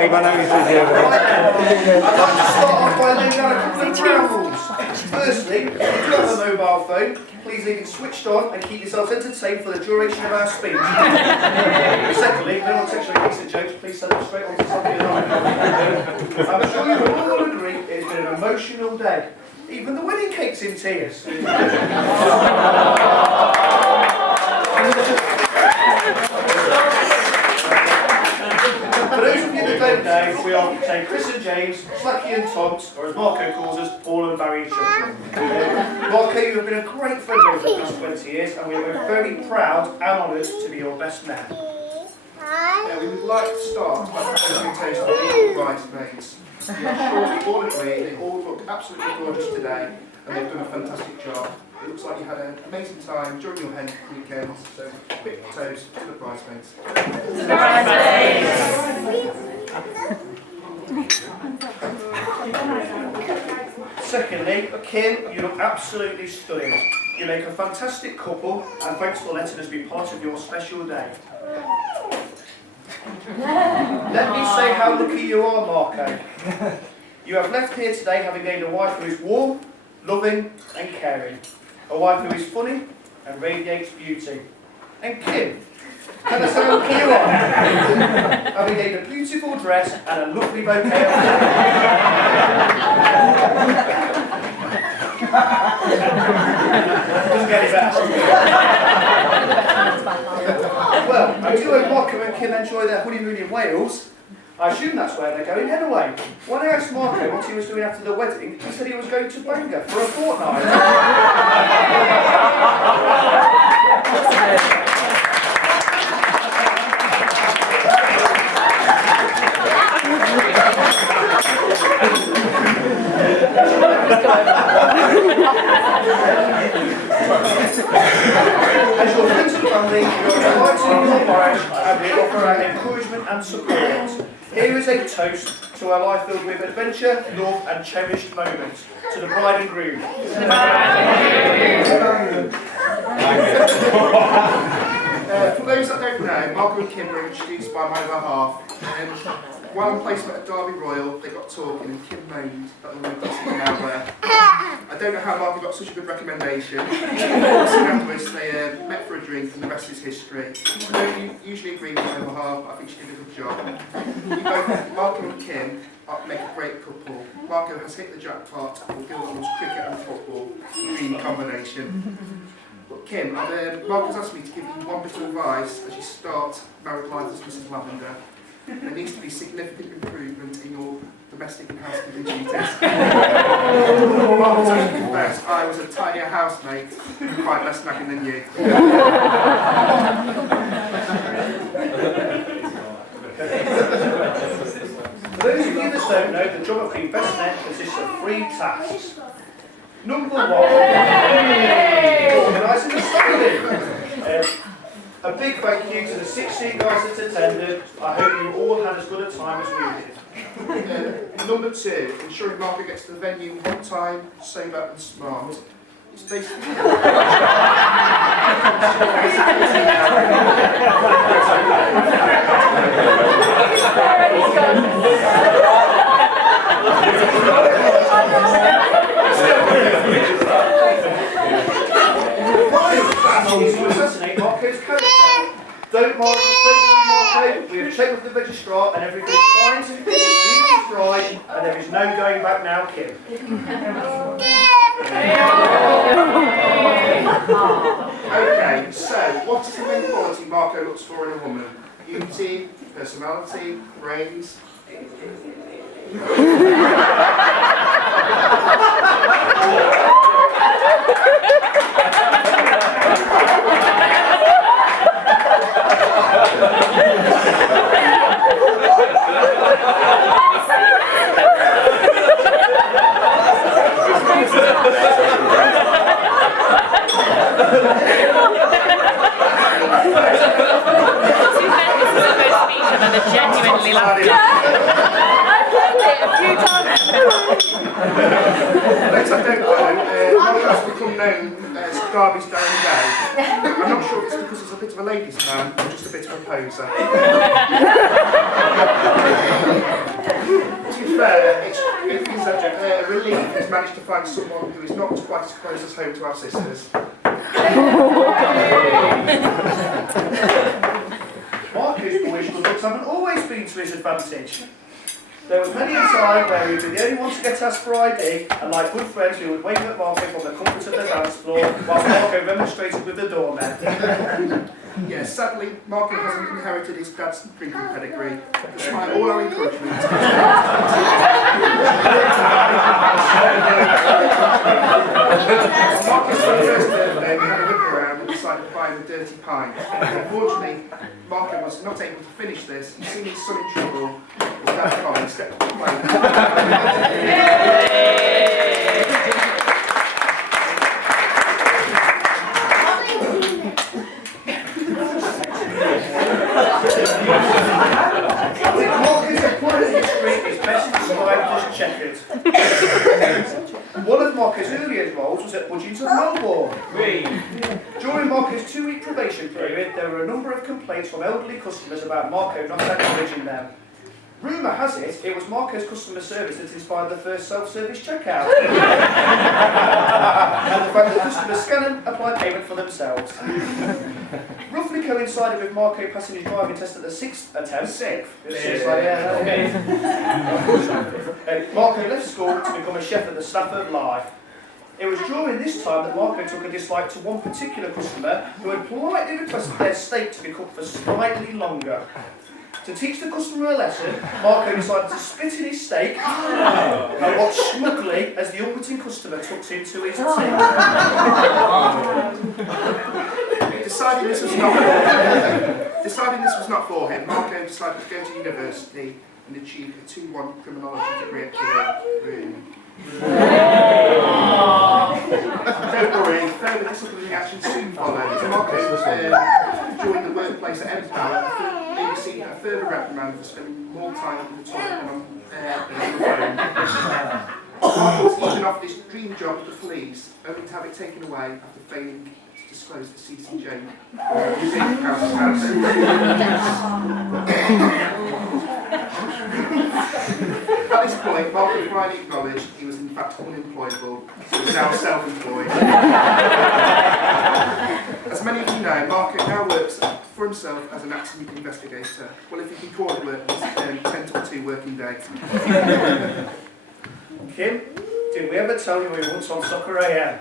Dave, I know this is you. I'd like to start off by laying down a couple of ground rules. Firstly, if you do have a mobile phone, please leave it switched on and keep yourselves entertained for the duration of our speech. Secondly, if no one sexually makes a joke, please send them straight on to something else. I'm sure you will all agree it's been an emotional day. Even the wedding cake's in tears. For those of you that don't know, we are saying Chris and James, Slacky and Thompson, or as Marco calls us, Paul and Barry Children. Marco, you have been a great friend over the past 20 years, and we are both very proud and honoured to be your best man. We would like to start by proposing a toast to all bridesmaids. We are sure we all agree they all look absolutely gorgeous today, and they've done a fantastic job. It looks like you had an amazing time during your hen weekend, so quick toast to the bridesmaids. To the bridesmaids! Secondly, Kim, you look absolutely stunning. You make a fantastic couple, and thanks for letting us be part of your special day. Let me say how lucky you are, Marco. You have left here today having gained a wife who is warm, loving and caring. A wife who is funny and radiates beauty. And Kim, tell us how lucky you are. Having gained a beautiful dress and a lovely bouquet of Doesn't get any better. Well, I do hope Marco and Kim enjoy their honeymoon in Wales. I assume that's where they're going anyway. When I asked Marco what he was doing after the wedding, he said he was going to Bangor for a fortnight. As your friends and family, you are delighted in your marriage and we offer our encouragement and support. Here is a toast to a life filled with adventure, love and cherished moments. To the bride and groom. To the bride and groom! For those that don't know, Marco and Kim were introduced by my other half. While on placement at Derby Royal, they got talking and Kim moaned that the Lord doesn't come out there. I don't know how Marco got such a good recommendation. Soon afterwards, they met for a drink and the rest is history. I don't usually agree with my other half, but I think she did a good job. You both, Marco and Kim, make a great couple. Marco has hit the jackpot for Guildhall's cricket and football, dream combination. But Kim, Marco's asked me to give you one bit of advice as you start married life as Mrs. Lavender. There needs to be significant improvement in your domestic and housekeeping duties. Marco, to confess, I was a tidier housemate, quite less nagging than you. For those of you that don't know, the job of being best man consists of 3 tasks. Number 1, organising the study. A big thank you to the 16 guys that attended. I hope you all had as good a time as we did. Number 2, ensuring Marco gets to the venue on time, sober and smart. It's basically... Don't worry, Marco. We have checked with the registrar and everything's fine. The is dry and there is no going back now, Kim. Okay, so what is the main quality Marco looks for in a woman? Beauty, personality, brains? Genuinely loved it. I've played it a few times. I don't as a bit of a ladies' man or just a bit of a poser. To be fair, it's a relief he's managed to find someone who is not quite as close as home to our sisters. Marco's boyish good looks haven't always been to his advantage. There was many a time where he would be the only one to get asked for ID, and like good friends, we would wave at Marco from the comfort of the dance floor, whilst Marco remonstrated with the doorman. Yes, sadly, Marco hasn't inherited his dad's drinking pedigree, despite all our encouragement. On Marco's 21st birthday, we had a whip around and decided to buy him a dirty pint. Unfortunately, Marco was not able to finish this, and seeing his son in trouble, his dad Colin stepped up to the plate. Marco's employment history is best described as checkered. One of Marco's earliest roles was at Budgington Melbourne. During Marco's 2-week probation period, there were a number of complaints from elderly customers about Marco not acknowledging them. Rumour has it was Marco's customer service that inspired the first self-service checkout. And the fact that customers scan and apply payment for themselves. Roughly coincided with Marco passing his driving test at the 6th attempt. Marco left school to become a chef at the Stafford Life. It was during this time that Marco took a dislike to one particular customer who had politely requested their steak to be cooked for slightly longer. To teach the customer a lesson, Marco decided to spit in his steak and watch smugly as the unwitting customer tucked into his tea. Deciding this was not for him, Marco decided to go to university and achieve a 2-1 criminology degree at Kidder. Don't worry, further disciplinary action soon followed. Marco joined the workplace at Empower. He received a further reprimand for spending more time in the toilet than on the phone. Marco was even offered his dream job with the police, only to have it taken away after failing to disclose the CCJ. At this point, Marco finally acknowledged he was in fact unemployable, so he was now self-employed. As many of you know, Marco now works for himself as an accident investigator. Well, if you can call it work, it's 10 to 2 working days. Kim, did we ever tell you we were once on Soccer AM?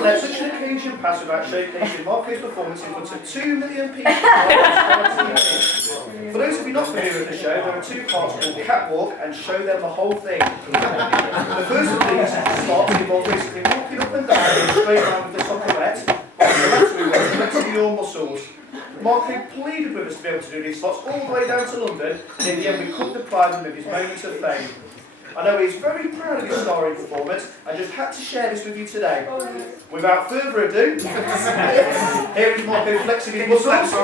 Let such an occasion pass without showcasing Marco's performance in front of 2 million people. For those of you not familiar with the show, there are 2 parts called Catwalk and Show Them the Whole Thing. The first of these slots involves basically walking up and down in a straight line with the soccerette, while the latter moves flexing your muscles. Marco pleaded with us to be able to do these slots all the way down to London, and in the end we couldn't deprive him of his moments of fame. I know he's very proud of his starring performance. I just had to share this with you today. Without further ado, here is Marco flexing his muscles.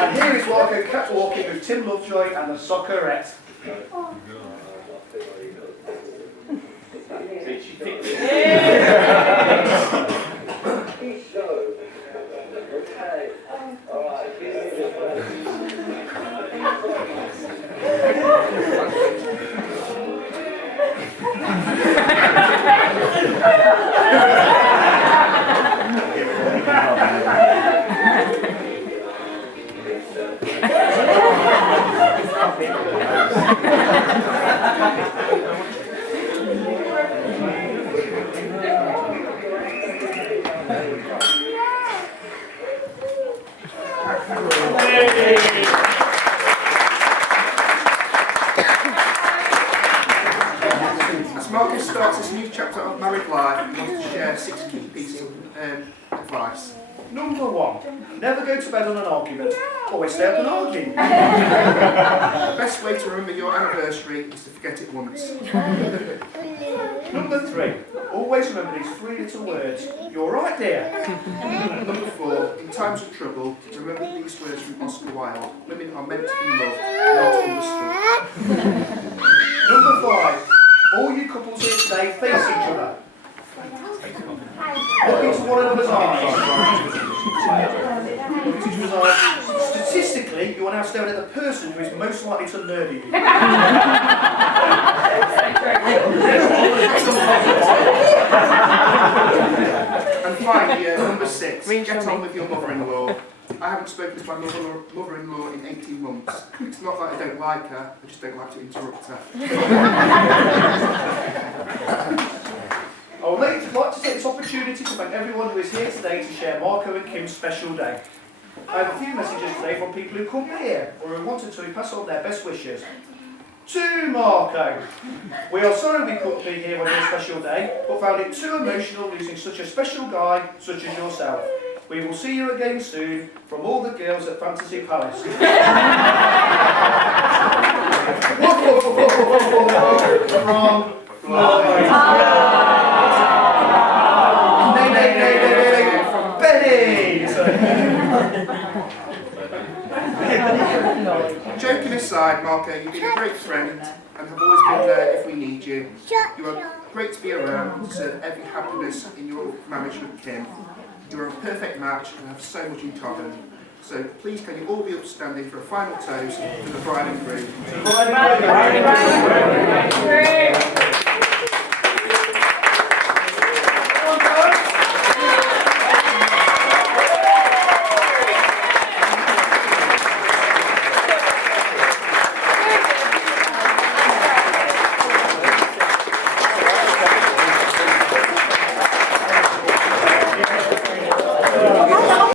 And here is Marco catwalking with Tim Lovejoy and the Soccerette. As Marcus starts a smooth chapter of married life, we want to share 6 key pieces of advice. Number 1, never go to bed on an argument. Always stay up and argue. The best way to remember your anniversary is to forget it once. Number 3, always remember these 3 little words. You're right, dear. Number 4, in times of trouble, remember these words from Oscar Wilde. Women are meant to be loved, not understood. Number 5, all you couples here today face each other. Look into one another's eyes. Look into each other's eyes. Statistically, you are now staring at the person who is most likely to murder you. And finally, number 6, get on with your mother-in-law. I haven't spoken to my mother-in-law in 18 months. It's not that I don't like her, I just don't like to interrupt her. I would like to take this opportunity to thank everyone who is here today to share Marco and Kim's special day. I have a few messages today from people who couldn't be here or who wanted to pass on their best wishes. To Marco, we are sorry we couldn't be here on your special day, but found it too emotional losing such a special guy such as yourself. We will see you again soon from all the girls at Fantasy Palace. From from Benny. Joking aside, Marco, you've been a great friend and have always been there if we need you. You are great to be around to serve every happiness in your marriage with Kim. You are a perfect match and have so much in common. So please can you all be upstanding for a final toast to the bride and groom.